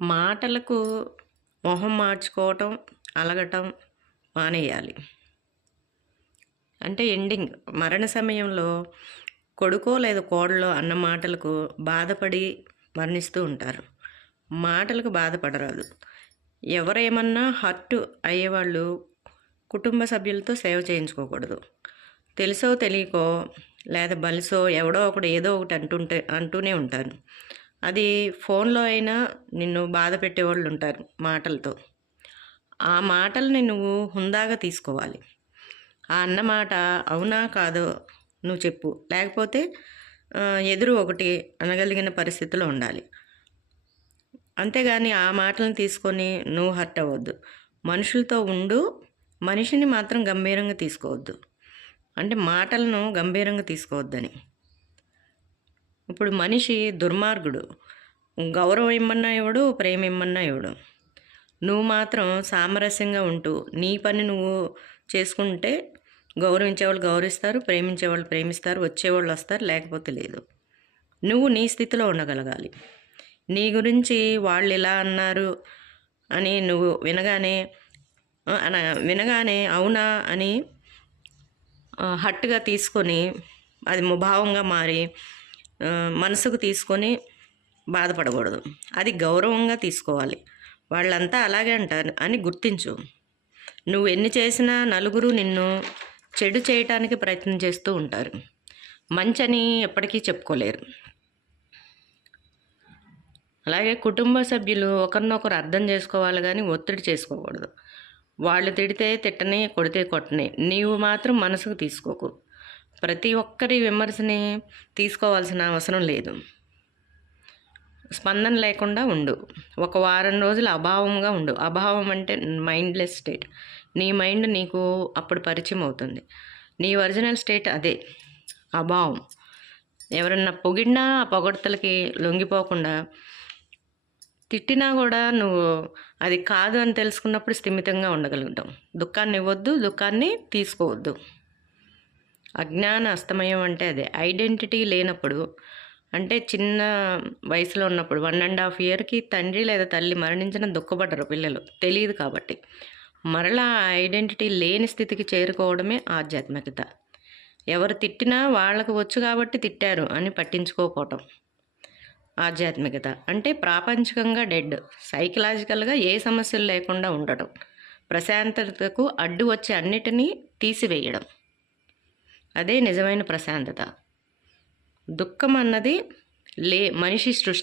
మాటలకు మొహం మార్చుకోవటం, అలగటం మానేయాలి. అంటే ఎండింగ్ మరణ సమయంలో కొడుకో లేదా కోడలో అన్న మాటలకు బాధపడి మరణిస్తూ ఉంటారు. మాటలకు బాధపడరాదు. ఎవరేమన్నా హర్ట్ అయ్యేవాళ్ళు కుటుంబ సభ్యులతో సేవ చేయించుకోకూడదు. తెలుసో తెలియకో లేదా బలిసో ఎవడో ఒకడు ఏదో ఒకటి అంటూనే ఉంటారు. అది ఫోన్లో అయినా నిన్ను బాధ పెట్టేవాళ్ళు ఉంటారు మాటలతో. ఆ మాటల్ని నువ్వు హుందాగా తీసుకోవాలి. ఆ అన్నమాట అవునా కాదో నువ్వు చెప్పు, లేకపోతే ఎదురు ఒకటి అనగలిగిన పరిస్థితిలో ఉండాలి. అంతేగాని ఆ మాటలను తీసుకొని నువ్వు హర్ట్ అవ్వద్దు. మనుషులతో ఉండు, మనిషిని మాత్రం గంభీరంగా తీసుకోవద్దు. అంటే మాటలను గంభీరంగా తీసుకోవద్దని. ఇప్పుడు మనిషి దుర్మార్గుడు, గౌరవం ఇమ్మన్నా ఇవ్వడు, ప్రేమ ఇమ్మన్నా ఇవ్వడు. నువ్వు మాత్రం సామరస్యంగా ఉంటూ నీ పని నువ్వు చేసుకుంటే గౌరవించేవాళ్ళు గౌరవిస్తారు, ప్రేమించేవాళ్ళు ప్రేమిస్తారు, వచ్చేవాళ్ళు వస్తారు, లేకపోతే లేదు. నువ్వు నీ స్థితిలో ఉండగలగాలి. నీ గురించి వాళ్ళు ఇలా అన్నారు అని నువ్వు వినగానే అవునా అని హట్టుగా తీసుకొని అది ముభావంగా మారి మనసుకు తీసుకొని బాధపడకూడదు. అది గౌరవంగా తీసుకోవాలి. వాళ్ళంతా అలాగే అంటారు అని గుర్తించు. నువ్వు ఎన్ని చేసినా నలుగురు నిన్ను చెడు చేయటానికి ప్రయత్నం చేస్తూ ఉంటారు. మంచని ఎప్పటికీ చెప్పుకోలేరు. అలాగే కుటుంబ సభ్యులు ఒకరినొకరు అర్థం చేసుకోవాలి, కానీ ఒత్తిడి చేసుకోకూడదు. వాళ్ళు తిడితే తిట్టని, కొడితే కొట్టని, నీవు మాత్రం మనసుకు తీసుకోకు. ప్రతి ఒక్కరి విమర్శని తీసుకోవాల్సిన అవసరం లేదు. స్పందన లేకుండా ఉండు. ఒక వారం రోజులు అభావంగా ఉండు. అభావం అంటే మైండ్లెస్ స్టేట్. నీ మైండ్ నీకు అప్పుడు పరిచయం అవుతుంది. నీ ఒరిజినల్ స్టేట్ అదే, అభావం. ఎవరన్నా పొగిడినా ఆ పొగడ్తలకి లొంగిపోకుండా, తిట్టినా కూడా నువ్వు అది కాదు అని తెలుసుకున్నప్పుడు స్థిమితంగా ఉండగలుగుతాం. దుఃఖాన్ని ఇవ్వద్దు, దుఃఖాన్ని తీసుకోవద్దు. అజ్ఞాన అస్తమయం అంటే అదే. ఐడెంటిటీ లేనప్పుడు, అంటే చిన్న వయసులో ఉన్నప్పుడు 1.5 yearకి తండ్రి లేదా తల్లి మరణించిన దుఃఖపడ్డరు పిల్లలు, తెలియదు కాబట్టి. మరలా ఐడెంటిటీ లేని స్థితికి చేరుకోవడమే ఆధ్యాత్మికత. ఎవరు తిట్టినా వాళ్ళకు వచ్చు కాబట్టి తిట్టారు అని పట్టించుకోకపోవటం ఆధ్యాత్మికత. అంటే ప్రాపంచికంగా డెడ్, సైకలాజికల్గా ఏ సమస్యలు లేకుండా ఉండటం, ప్రశాంతతకు అడ్డు వచ్చే అన్నిటినీ తీసివేయడం, అదే నిజమైన ప్రశాంతత. దుఃఖం అన్నది మనిషి సృష్టి.